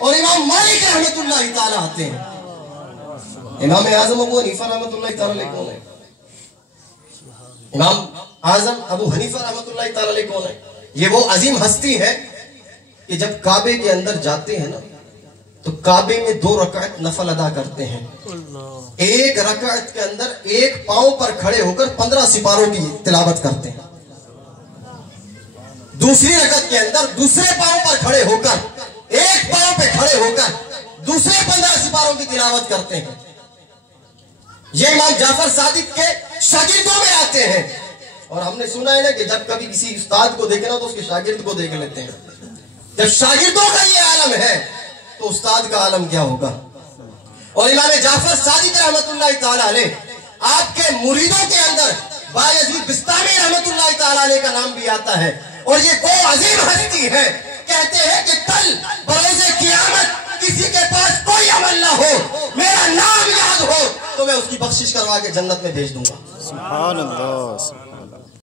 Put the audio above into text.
और इमाम मालिक रहमतुल्लाह ताला आते हैं। इमाम आजम अबू हनीफा रहमतुल्लाह ताला कौन है? इमाम आजम अबू हनीफा रहमतुल्लाह ताला कौन है? ये वो अजीम हस्ती है कि जब काबे के अंदर जाते हैं ना तो काबे में 2 रकात नफल अदा करते हैं। एक रकात के अंदर एक पांव पर खड़े होकर 15 सिपारों की तिलावत करते हैं। दूसरी रकात के अंदर दूसरे पांव पर खड़े होकर एक पांव पे खड़े होकर दूसरे 15 सिपारों की तिलावत करते हैं। ये इमाम जाफर सादिक के शागिर्दों में आते हैं। और हमने सुना है ना कि जब कभी किसी उस्ताद को देखे ना तो उसके शागिर्द को देख लेते हैं। जब शागिर्दों का ये आलम है तो उस्ताद का आलम क्या होगा? और इमाम जाफर सादिक रहमतुल्लाह ताला अलैह आपके मुरीदों के अंदर बायजीद बिस्तामी रहमतुल्लाह ताला अलैह का नाम भी आता है। और ये वो अजीम हस्ती है, कहते हैं कि कल बरोज़े क़यामत किसी के पास कोई अमल ना हो, मेरा नाम याद हो तो मैं उसकी बख्शिश करवा के जन्नत में भेज दूंगा। सुभान अल्लाह।